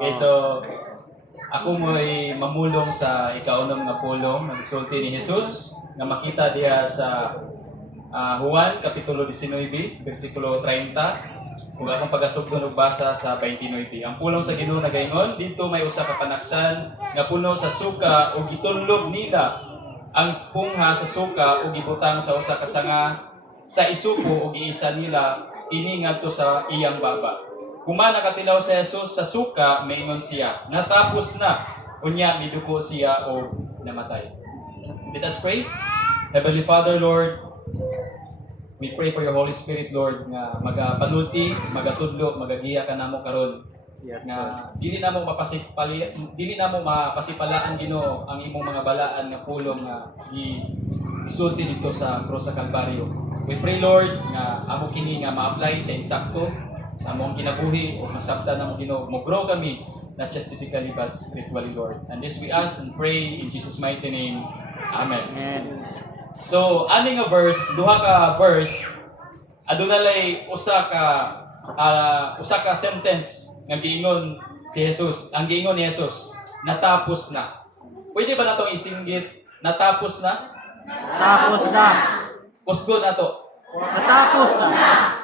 Okay, so ako mo'y mamulong sa ikaunang nga pulong ng sulti ni Jesus na makita diya sa Juan Kapitulo 19, versikulo 30. Kung akong pagasugdon og basa sa 29. Ang pulong sa Ginoo nagaingon, dito may usa ka panaksan nga puno sa suka ug gitunlog nila ang spungha sa suka ug gibutang sa usa ka sanga sa isuko ug giisa nila ini ngadto sa iyang baba. Human nakatilaw si Jesus sa suka, maingon siya, natapos na. Unya, miduko siya o namatay. Let us pray. Heavenly Father, Lord, we pray for your Holy Spirit, Lord, nga magapanulti, magatudlo, magagiya ka namo karon. Yes, Nga dili namo mapasipalaan Ginoo ang imong mga balaan nga pulong nga gisulti dito sa cross sa Kalbaryo. We pray, Lord, nga amo kini nga ma-apply sa insakto sa among kinabuhi o masabtan namo Ginoo. Mo-grow kami not just physically but spiritually, Lord. And this we ask and pray in Jesus' mighty name. Amen. Amen. So, ani nga verse, duha ka verse, adunay usa ka sentence nga giingon si Jesus. Ang giingon ni Jesus, natapos na. Pwede ba natong isinggit, natapos na? Natapos na. Pusgo na to. Natapos na.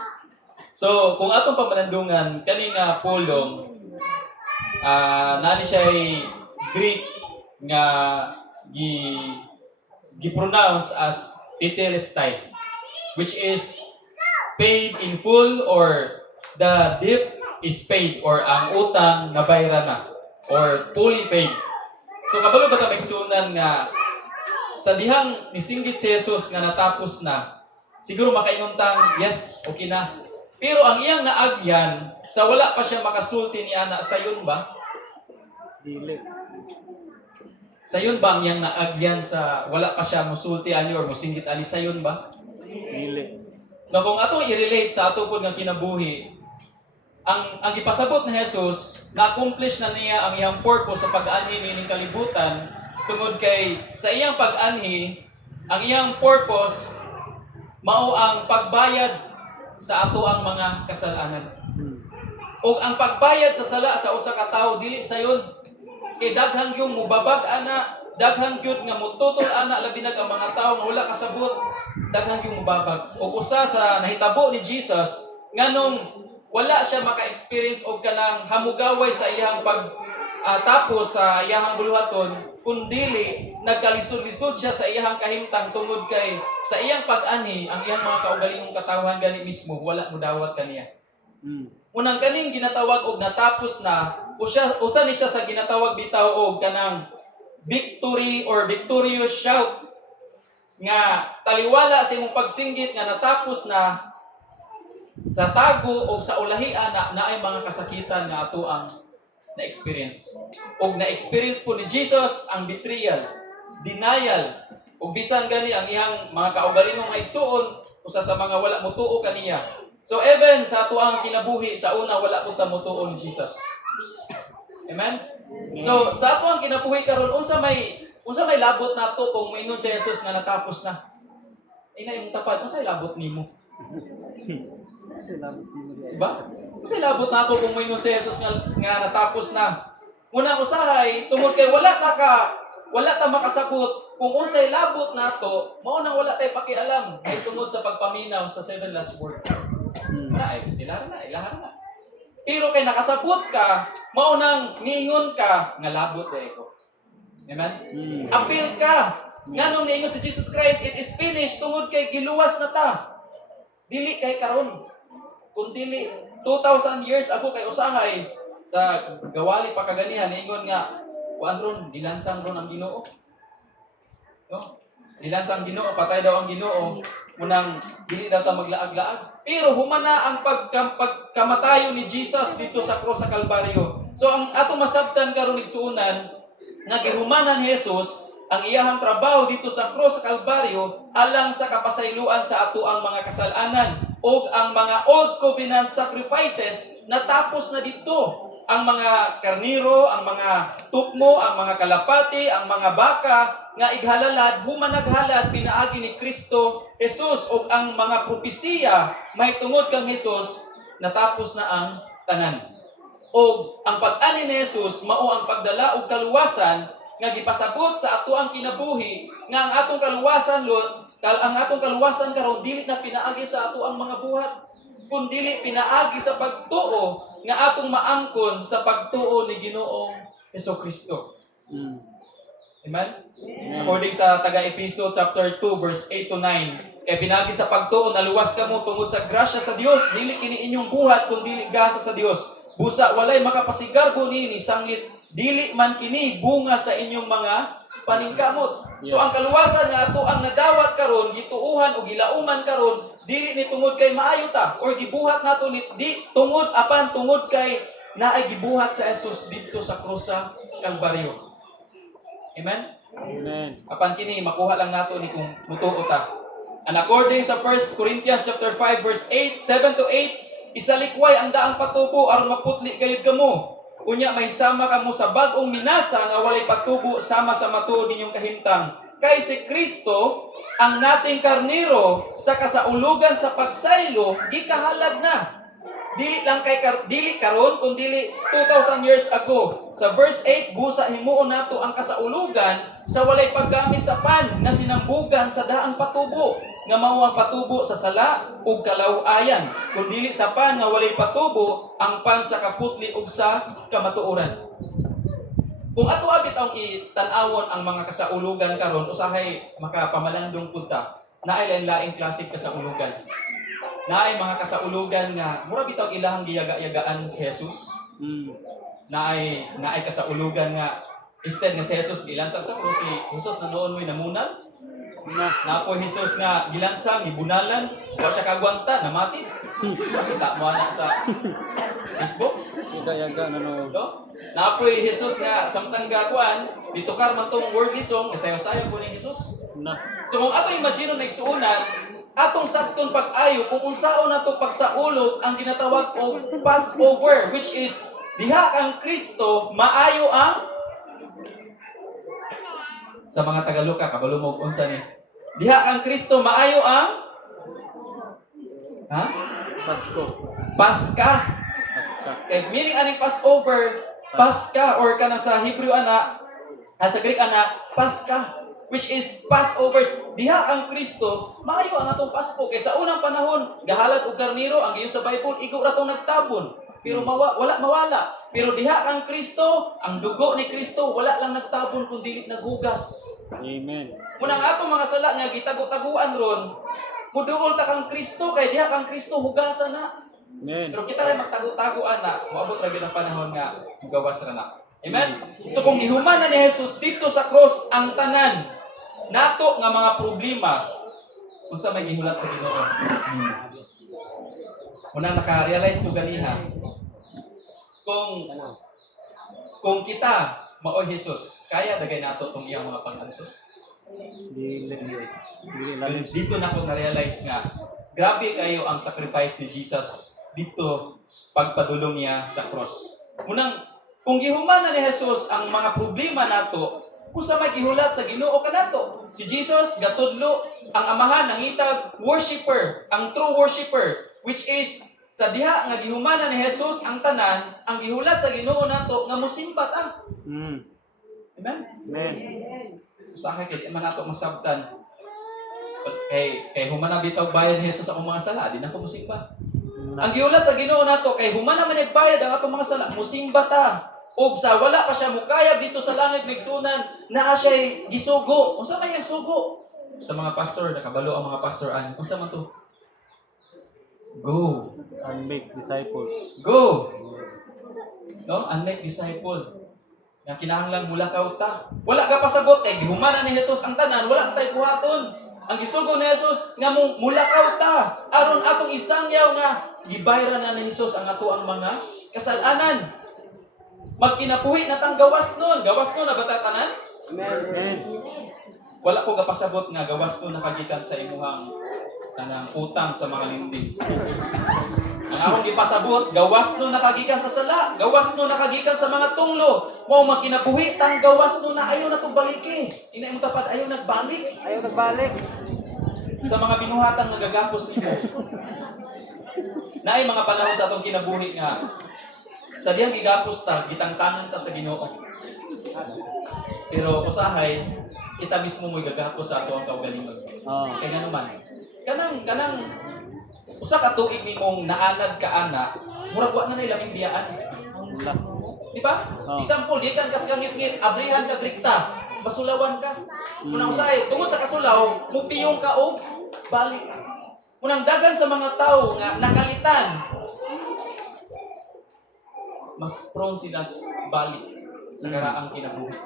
So, kung atong pamalandungan, kaninga pulong, nani siya Greek nga gi-pronounce as tetelestai, which is paid in full or the debt is paid or ang utang nabayra na or fully paid. So, kabalo ba kaming sunan nga sa dihang nisinggit si Jesus nga natapos na, siguro makainguntang, yes, okay na. Pero ang iyang naagyan, sa wala pa siya makasulti ni Ana, sayon ba? Dili. Sayon ba ang iyang naagyan sa wala pa siya musulti ani or musinggit ani, sayon ba? Dili. No, kung atong i-relate sa ato pod nga kinabuhi, ang ipasabot ni Jesus, na-accomplish na niya ang iyang purpose sa pag-anhi nining kalibutan tungod kay sa iyang pag-anhi, ang iyang purpose mao ang pagbayad sa ato ang mga kasalanan. O ang pagbayad sa sala sa usa ka tawo dili sayon kay daghang yung mubabag ana, daghang gyud nga mututol ana labi na ang mga tawo nga wala kasabot, daghang yung mubabag. O usa sa nahitabo ni Jesus nganong wala siya maka-experience og kanang hamugaway sa iyang tapos sa iyang buluhaton, kundili nagkalisod-lisod siya sa iyang kahimtang tungod kay sa iyang pag-ani ang iyang mga kaugalingong katawhan gani mismo wala mudawat kaniya. Unang kaning ginatawag og natapos na, usa ni siya sa ginatawag bitaw og kanang victory or victorious shout nga taliwala sa imong pagsinggit nga natapos na sa tago o sa ulahian na ay mga kasakitan nga ato ang na-experience. O na-experience po ni Jesus ang betrayal, denial, o bisan gani ang iyang mga kaugalingong maigsuon usa sa mga wala mutuo kaniya. So even sa ato ang kinabuhi, sa una wala pud ta mutuo ni Jesus. Amen? So sa ato ang kinabuhi karon unsa may labot nato kung moingon si Jesus nga natapos na. Inay mong tapad, unsa labot nimo? Diba? Kasi labot na ako kung may si Jesus nga natapos na. Unang usahay, tungod kay wala ta makasagot kung unsay labot nato, mao nang wala tay pakialam ay tungod sa pagpaminaw sa 7 last word. Ay sila na, ilahan na. Pero kay nakasabot ka, mao nang niingon ka nga labot day ko. Amen? Appeal ka. Nganong niingon si Jesus Christ, it is finished tungod kay giluwas na ta. Dili kay karon. Kung dili 2,000 years ago kay usahay sa gawali pa kaganihan niingon nga kuan ron dilansang ron ang Ginoo. No? Dilansang Ginoo, patay daw ang Ginoo, munang dili daw ta maglaag-laag. Pero humana ang pagkamatayo ni Jesus dito sa cross sa Kalbaryo. So ang ato masabtan karon igsuonan nga gihumanan Jesus ang iyahang trabaho dito sa cross sa Kalbaryo alang sa kapasayloan sa ato ang mga kasalanan o ang mga old covenant sacrifices natapos na dito. Ang mga karniro, ang mga tukmo, ang mga kalapati, ang mga baka nga ighalalad, humanaghalad pinaagi ni Kristo Jesus o ang mga propesiya may tungod kang Jesus natapos na ang tanan. O ang pag-ani ni Jesus mao ang pagdala og kaluwasan nga gipasabot sa ato ang kinabuhi nga ang atong kaluwasan karon dili na pinaagi sa ato ang mga buhat kun dili pinaagi sa pagtuo nga atong maangkon sa pagtuo ni Ginoong Hesukristo. Mm. Amen? According sa taga-Episo chapter 2 verse 8 to 9, kay pinagi sa pagtuo naluwas kamo tungod sa grasya sa Dios, dili kini inyong buhat kun dili gasa sa Dios. Busa walay makapasigarbo niini sanglit dili man kini bunga sa inyong mga paningkamot. So ang kaluwasan nga ato ang nadawat karon, gituuhan o gilauman karon, dili ni tungod kay maayo ta or gibuhat nato ni di tungod kay naay gibuhat sa Jesus dito sa krus sa Kalbaryo. Amen. Amen. Apan kini makuha lang nato ni kung mutuo ta. And according sa 1 Corinthians chapter 5 verse 7 to 8, isalikway ang daang patubo aron maputli gayud kamo. Unya may sama kamo sa bag-ong minasa nga walay patubo sama sa matuod ninyong kahimtang. Kay si Kristo ang nating karnero sa kasaulugan sa pagsaylo gikahalag na. Dili karon kun dili 2000 years ago. Sa verse 8 busa himuon nato ang kasaulugan sa walay paggamit sa pan nga sinambugan sa daang patubo nga mao ang patubo sa sala ug kalaw-ayan. Kun dili sa pan nga walay patubo ang pan sa kaputli ug sa kamatuoran. Kung ato abit ang itan-awon ang mga kasaulugan karon usahay makapamalandong punta naay lain-laing klasik kasaulugan. Naay mga kasaulugan nga mura bitaw ilahang giyaga-yagaan si Jesus. Mm. Naay kasaulugan nga instead nga si Jesus gilansang sa krus, si Jesus na noon mo'y namunal. Napo Jesus nga gilansang gibunalan, wa siya kagwanta namati. Kita mo ana sa Facebook. Yaga-yaga na no. Napo Jesus nga samtang gakuan bitukar man tong worldly song kasayo-sayo po ni Jesus. Na. So kung ato imagine nagsuunan atong sabton pag-ayo kung unsaon nato pagsaulog ang ginatawag og Passover, which is diha kang Kristo maayo ang sa mga Tagaluka kabalo mo unsa ni diha kang Kristo maayo ang Pasko. Paska. Paska. Meaning aning Passover, Paska or kana sa Hebrew sa Greek Paska, which is Passover. Diha ang Kristo maayo ang atong Pasko kay sa unang panahon gahalad og karniro ang giyon sa Bible igo ra tong nagtabon pero mawala. Pero diha ang Kristo, ang dugo ni Kristo wala lang nagtabon kundi naghugas. Amen. Munang atong mga sala nga gitago-taguan ron, muduol ta kang Kristo kay diha kang Kristo hugasan na. Amen. Pero kita rin magtago-taguan na moabot ra gyud ang panahon nga mugawas ra na. Amen. So kung gihuman na ni Jesus dito sa cross ang tanan nato nga mga problema unsa may gihulat sa Ginoo. Una naka-realize ko ganiha. Kung kita mao Jesus, kaya dagay nato tong iyang mga pag-antos. Dili lang. Dito na ko na-realize nga grabe kayo ang sacrifice ni Jesus dito pagpadulong niya sa cross. Munang kung gihuman na ni Jesus ang mga problema nato, usa may gihulat sa Ginoo kanato. Si Jesus gatudlo ang Amahan nangitag worshipper, ang true worshipper, which is sa diha nga gihuman na ni Jesus ang tanan, ang gihulat sa Ginoo nato nga mosimbat Mm. Amen. Amen. Usahay kay man nato masabtan. Kay humana bitaw bayad ni Jesus sa akong mga sala, di na ko mosimba. Ang giulat sa Ginoo nato kay humana man nagbayad ang atong mga sala, mosimba ta. Og sa wala pa siya mukayab dito sa langit migsunan, naa siya gisugo. Unsa may ang sugo? Sa mga pastor nakabalo ang mga pastor unsa man to? Go. And make disciples. Go. No, unlike disciple. Nga kinahanglan mulakaw ta. Wala ka pasabot kay gihumana ni Jesus ang tanan, wala tay buhaton. Ang gisugo ni Jesus nga mong mulakaw ta aron atong isangyaw nga gibayran na ni Jesus ang ato ang mga kasalanan. Magkinabuhi na tang gawas nun. Gawas nun na batatanan? Amen. Wala ko gapasabot nga gawas nun nakagikan sa imuhang tanang utang sa mga linding. Ang akong ipasabot, gawas nun nakagikan sa sala, gawas nun nakagikan sa mga tunglo. Mao magkinabuhi tang gawas nun na ayaw na itong baliki. Inay mo tapad, ayaw nagbalik. Ayaw nagbalik. Sa mga binuhatang nagagapos nimo. Naay mga panahon sa atong kinabuhi nga sa diyang gigapos ta, gitangtangan ta sa Ginoo. Pero usahay, kita mismo mo gagapos sa ato ang kaugalingon. Oh. Kaya nga naman, kanang usa ka tuig nimong naanad ka ana, murag wa na nay laming biyaan. Wala. Di ba? Oh. Example, di kan kas kangit-ngit, abrihan ka drikta, basulawan ka. Munang usahay, tungod sa kasulaw, mupiyong ka o balik. Munang dagan sa mga tao nga nakalitan, mas prone sila balik sa karaang kinabuhi.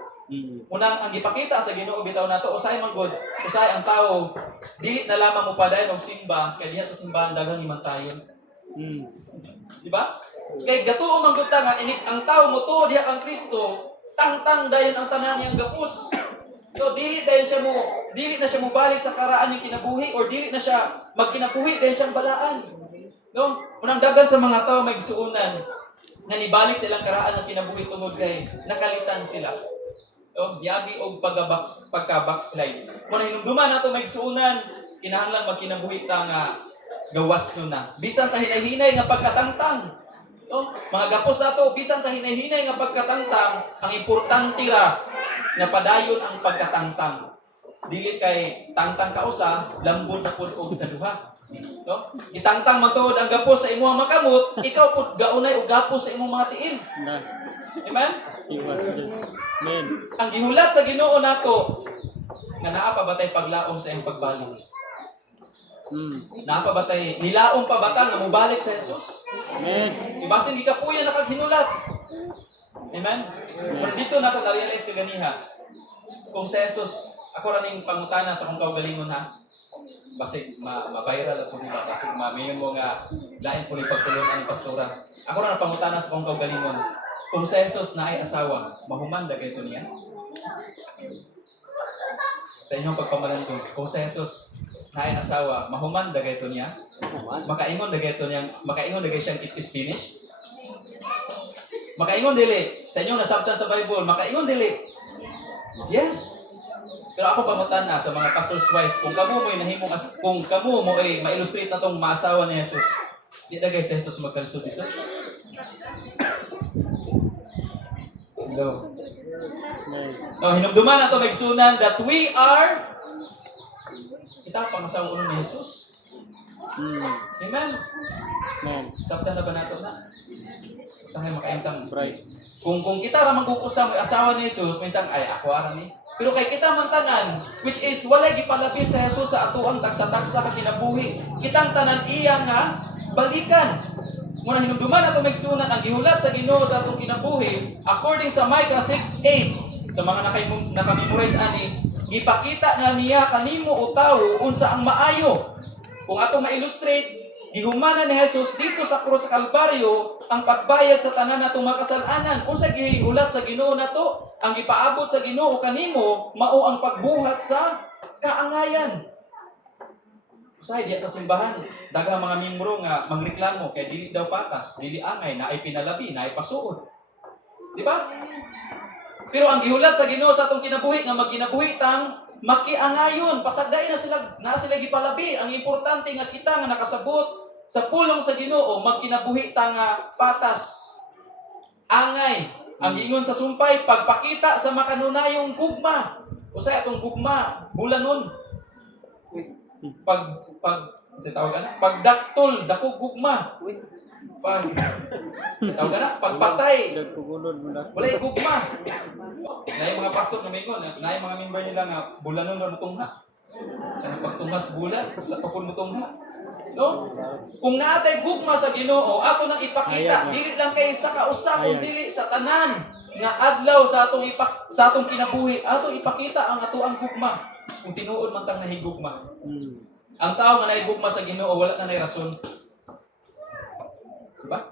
Unang ang gipakita sa Ginoo bitaw nato usay man gud, usay ang tao dili na lamang mo padayon og simba kay diha sa simbahan daghang himantayon. Di ba? Kay gatuo man gud ta nga init ang tao mo tuod diha kang Kristo, tangtang dayon ang tanan niyang gapos. So dili na siya mo balik sa karaan yung kinabuhi or dili na siya magkinabuhi dayon siyang balaan. No? Unang dagan sa mga tao may gisuunan nga nibalik sa ilang karaan ng kinabuhi tungod kay nakalitan sila. Yagi og pagka-backslide. Kung hinumduman nato may suunan, kinahanglan magkinabuhi ta nga gawas na. Bisan sa hinay-hinay nga pagkatangtang. Mga gapos nato, bisan sa hinay-hinay nga pagkatangtang, ang importante ra nga padayon ang pagkatangtang. Dili kay tangtang ka usa, lambot na pud og kaduha. Itangtang man tuod ang gapos sa imong makamot, ikaw pud gaunay og gapos sa imong mga tiil. Amen? Amen. Ang gihulat sa Ginoo nato nga naa pa batay paglaom sa iyang pagbalik. Naa pa batay nilaom pa bata nga mobalik sa Jesus. Amen. Ibasin di kapuya nakaghinulat. Amen. Pero dito nato na-realize kaganiha. Kung sa Jesus, ako ra ning pangutana sa kung kaugalingon ha. Basig ma-viral ako nila basig mayon mo nga lain po ni pagtulungan ni pastora. Ako ra pangutana sa kung kaugalingon. Kung sa Jesus na ay asawa, mahumanda kayo niya? Sa inyong pagpamalan ko, kung sa Jesus na ay asawa, mahumanda kayo niya? Makaingon na kayo siyang it is finished? Makaingon dili. Sa inyong nasabtan sa Bible, makaingon dili. Yes. Pero ako pamatan na sa mga pastor's wife, kung kamo mo ay ma-illustrate na tong maasawa ni Jesus, di na guys sa Jesus magkalisod-isod. Hello. No, hinumduman na ito magsunan that we are kita pangasawa ulo ni Jesus. Amen. Sabtan na ba nato na? Usahay makaintang bright. Kung kita ra magkukusa mo asawa ni Jesus, mintang ay ako ara ni. Pero kay kita man tanan, which is walay gipalabi sa Jesus sa atuang taksa-taksa ka kinabuhi. Kitang tanan iya nga balikan. Muna hinumduman nato magsunan ang gihulat sa Ginoo sa atong kinabuhi according sa Micah 6:8 sa mga nakamemorize ani gipakita na niya kanimo o tawo unsa ang maayo. Kung ato ma-illustrate gihumanan ni Jesus dito sa krus sa Kalbaryo ang pagbayad sa tanan natong mga kasalanan. Unsa gihulat sa Ginoo nato? Ang gipaabot sa Ginoo kanimo mao ang pagbuhat sa kaangayan. Usahay diya sa simbahan, daghang mga miyembro nga mangreklamo kay dili daw patas, dili angay, naay pinalabi, naay pasuod. Di ba? Pero ang gihulat sa Ginoo sa atong kinabuhi nga magkinabuhi tang makiangayon, pasagday na sila gipalabi. Ang importante nga kita nga nakasabot sa pulong sa Ginoo magkinabuhi tang patas. Angay, ang giingon sa sumpay pagpakita sa makanunayong gugma. Usahay atong gugma, bulanon. Sa tawag na, pagdaktol, dako gugma. Sa tawag na, pagpatay. Walay gugma. Naay mga pastor na mingon, naay mga member nila nga bulanon ra mutungha. Ano pagtunghas bulan, sa pagpun mutungha. No? Kung naatay gugma sa Ginoo, ato nang ipakita, dili lang kay sa kausa kun dili sa tanan nga adlaw sa atong kinabuhi, ato ipakita ang atoang gugma. Kung tinuod man tang nahigugma. Ang tao nga nahigugma sa Ginoo wala na nay rason. Diba?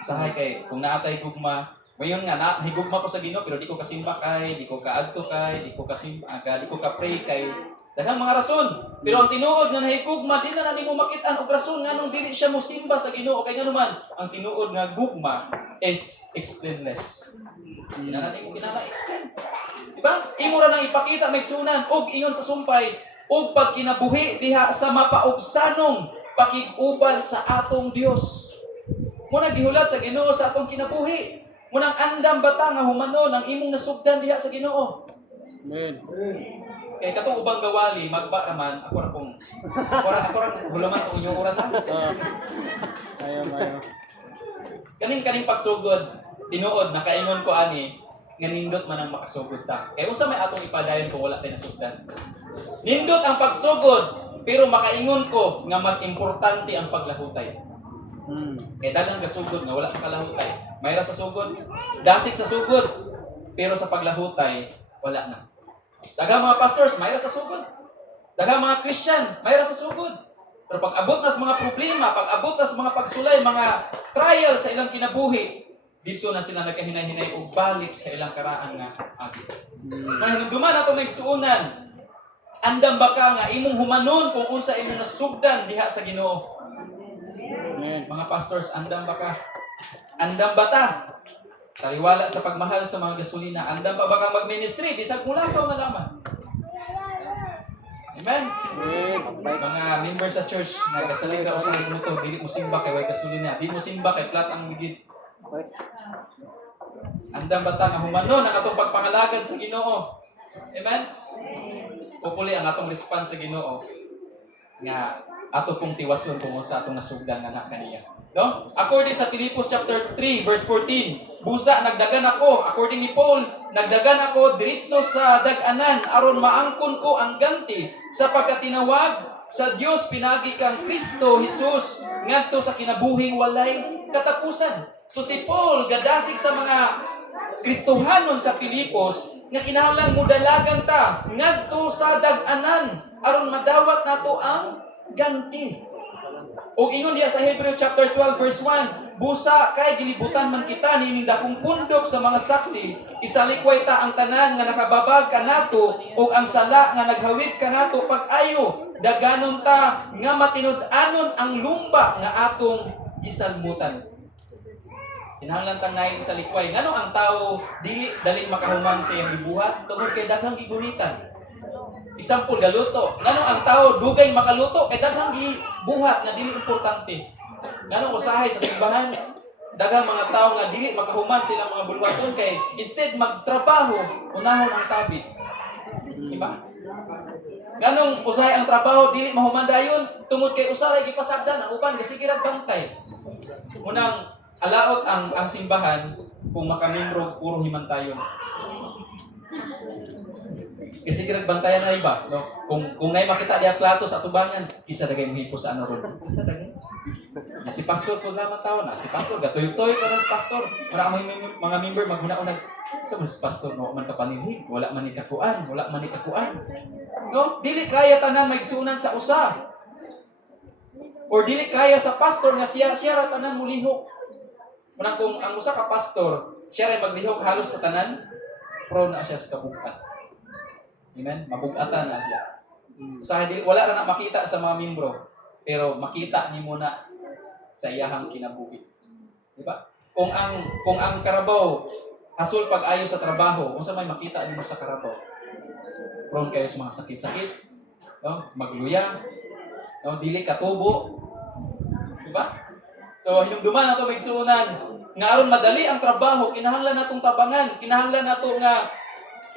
Sahay kay kung naatay gugma, ngayon nga nahigugma ko sa Ginoo pero di ko kasimba kay, di ko kaadto kay, di ko ka-pray kay daghang mga rason. Pero ang tinuod nga nahigugma di na nimo makit-an og rason nganong dili siya mo simba sa Ginoo kay nganuman ang tinuod nga gugma is explainless. Kinahanglan explain. Diba? Imo ra nang ipakita magsunan og ingon sa sumpay og pagkinabuhi diha sa mapaubsanong pakig-uban sa atong Dios. Muna gihulat sa Ginoo sa atong kinabuhi. Munang andam bata nga humanon ang imong nasugdan diha sa Ginoo. Amen. Kay katong ubang gawali magba raman ako ra pong ako ra hulaman ko inyong oras. Ayaw. Kaning pagsugod tinuod nakaingon ko ani nga nindot man ang makasugod ta. Kay unsa may atong ipadayon kung wala tay nasugdan. Nindot ang pagsugod pero makaingon ko nga mas importante ang paglahutay. Kay daghang kasugod nga wala pa kalahutay. Mayra sa sugod, dasig sa sugod, pero sa paglahutay wala na. Daghang mga pastors mayra sa sugod. Daghang mga Christian mayra sa sugod. Pero pag abot na sa mga problema, pag abot na sa mga pagsulay, mga trial sa ilang kinabuhi, dito na sila nagkahinay-hinay o balik sa ilang karaan nga agi. Kaya hinugduman ato may igsuunan, andam ba ka nga imong humanon kung unsa imong nasugdan diha sa Ginoo? Amen. Mga pastors, andam ba ka? Andam ba ta? Taliwala sa pagmahal sa mga gasolina, andam ba ka mag-ministry? Bisag mula ka malaman. Amen? Amen. Mga members sa church, nagasalig ka o sa motor, dili mo simba kay way gasolina. Di mo simba kay flat ang ligid. Andam ba ta nga humanon ang atong pagpangalagan sa Ginoo? Amen? Hopefully ang atong response sa Ginoo nga ato pong tiwason kung sa atong nasugdan nga anak kaniya. No? According sa Filipos chapter 3 verse 14, busa nagdagan ako, according ni Paul, nagdagan ako diretso sa dag-anan aron maangkon ko ang ganti sa pagkatinawag sa Dios pinagi kang Kristo Jesus ngadto sa kinabuhing walay katapusan. So si Paul gadasig sa mga Kristohanon sa Filipos nga kinahanglan modalagan ta ngadto sa dag-anan aron madawat nato ang ganti. O ingon diya sa Hebreo chapter 12 verse 1, busa kay gilibutan man kita niining dakong pundok sa mga saksi, isalikway ta ang tanan nga nakababag kanato ug ang sala nga naghawid kanato pag-ayo, daganon ta nga matinud-anon ang lumba nga atong gisalmutan. Kinahanglan tang naing sa likway. Ngano ang tao dili daling makahuman sa iyang gibuhat tungod kay daghang gigunitan. Example, galuto. Ngano ang tao dugay makaluto kay daghang gibuhat nga dili importante. Ngano usahay sa simbahan, daghang mga tao nga dili makahuman sila mga bulwaton kay instead magtrabaho, unahon ang tabit. Diba? Nganong usahay ang trabaho dili mahuman dayon tungod kay usahay gipasagdan ang uban gasigirag bantay. Unang alaot ang simbahan kung makamembro puro himantayon. Kasi bantayan na iba, no? Kung ngay makita diya plato sa tubangan, isa dagay mo hipo sa ano ron. Isa dagay. Ya si pastor pud naman tawo na. Si pastor gatoy-toy para sa pastor. Para mga member maghuna-una sa mas pastor no man ka paninhig, wala man ni kakuan, wala man ni kakuan. No? Dili kaya tanan maigsunan sa usa. Or dili kaya sa pastor nga siya ra tanan mulihok. Munang kung ang usa ka pastor, siya ray maglihok halos sa tanan, prone na siya sa kabugat. Amen? Mabugatan na siya. Sa wala ra na makita sa mga membro, pero makita ni muna sa iyahang kinabuhi. Di ba? Kung ang karabaw hasol pag-ayo sa trabaho, unsa may makita nimo sa karabaw? Prone kayo sa mga sakit-sakit, no? Magluya, no? Dili katubo. Di ba? So hinungduman nato maigsuonan nga aron madali ang trabaho, kinahanglan natong tabangan, kinahanglan nato nga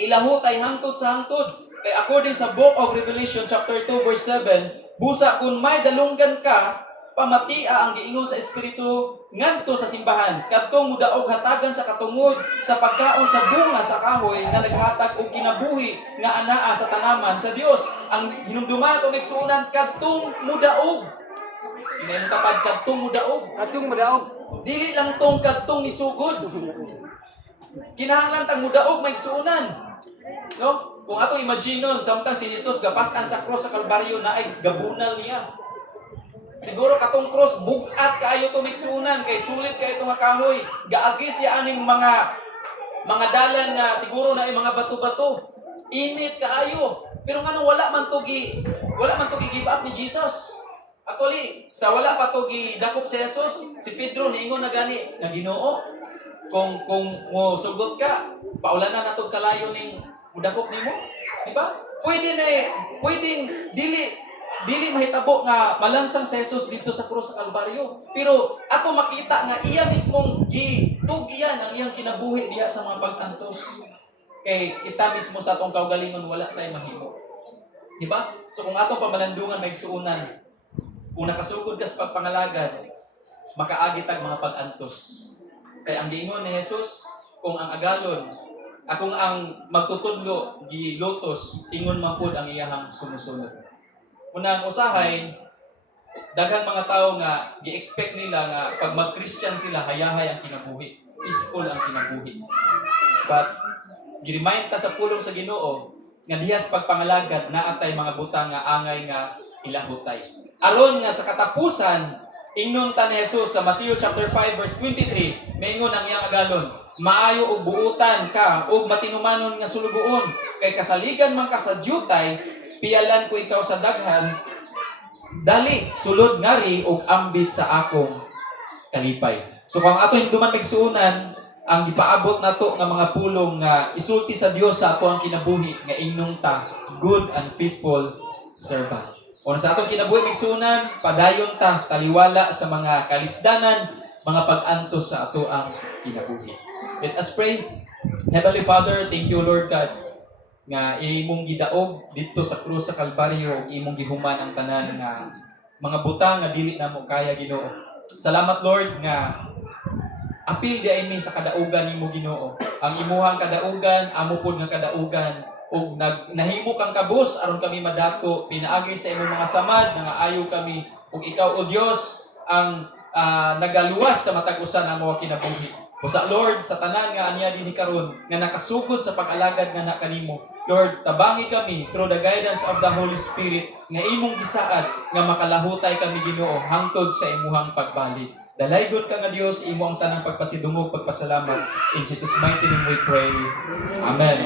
ilahutay hangtod sa hangtod. Kay according sa Book of Revelation chapter 2 verse 7, busa kun may dalunggan ka, pamatia ang giingon sa espiritu ngadto sa simbahan, kadtong mudaog hatagan sa katungod sa pagkaon sa bunga sa kahoy nga naghatag og kinabuhi nga anaa sa tanaman sa Dios. Ang hinumduman ato maigsuonan kadtong mudaog. Ngayon tapad kadtong mudaog. Atong madaog. Dili lang tong kadtong nisugod. Kinahanglan tang mudaog maigsuonan. No? Kung atong imagine samtang si Jesus gapasan sa cross sa Kalbaryo na ay gabunal niya. Siguro katong cross bugat kaayo to maigsuonan kay sulit kay itong kahoy. Gaagi siya aning mga dalan nga siguro na ay mga bato-bato. Init kaayo. Pero ngano wala man to give up ni Jesus. Actually, sa wala pa to gidakop si Jesus, si Pedro niingon na gani nga Ginoo, kung mo sugot ka, paulanan na to kalayo ning mudakop nimo, di ba? Pwedeng dili mahitabo nga malansang si Jesus dito sa krus sa Kalbaryo. Pero ato makita nga iya mismong gitugian ang iyang kinabuhi diha sa mga pag-antos. Kay kita mismo sa atong kaugalingon wala tay mahimo. Di ba? So kung atong pamalandungan may suunan, kung nakasugod ka sa pagpangalagad, makaagi tag mga pag-antos. Kay ang giingon ni Jesus, kung ang agalon, kung ang magtutudlo gilutos, ingon man pud ang iyahang sumusunod. Unang usahay, daghang mga tao nga gi-expect nila nga pag mag-Christian sila hayahay ang kinabuhi, peaceful ang kinabuhi. But gi-remind ta sa pulong sa Ginoo nga diha sa pagpangalagad naa tay mga butang nga angay nga ilahutay. Aron nga sa katapusan, ingnon ta ni Jesus sa Matthew chapter 5 verse 23, maingon ang iyang agalon, maayo og buutan ka og matinumanon nga sulugoon, kay kasaligan man ka sa diyutay, pialan ko ikaw sa daghan, dali sulod ngari og ambit sa akong kalipay. So kung ato hinduman migsuunan, ang gipaabot nato nga mga pulong nga isulti sa Dios sa ato ang kinabuhi nga ingnon ta good and faithful servant. Kung sa atong kinabuhi migsunan, padayon ta taliwala sa mga kalisdanan, mga pag-antos sa ato ang kinabuhi. Let us pray. Heavenly Father, thank you Lord God nga imong gidaog dito sa krus sa Kalbaryo, imong gihuman ang tanan nga mga butang nga dili namo kaya Ginoo. Salamat Lord nga apil di ay mi sa kadaugan nimo Ginoo. Ang imuhang kadaugan, amo pod nga kadaugan, ug nahimo kang kabus aron kami madato, pinaagi sa imong mga samad nga ayo kami, ug ikaw o Dios ang nagaluwas sa matag usa ng mga kinabuhi. O sa Lord, sa tanan nga anya dinhi karon nga nakasugod sa pag-alagad nga na kanimo, Lord, tabangi kami through the guidance of the Holy Spirit nga imong gisaad nga makalahutay kami Ginoo hangtod sa imuhang pagbalik. Dalaygon ka nga Dios, imo ang tanang pagpasidungog, pagpasalamat. In Jesus' mighty name we pray. Amen.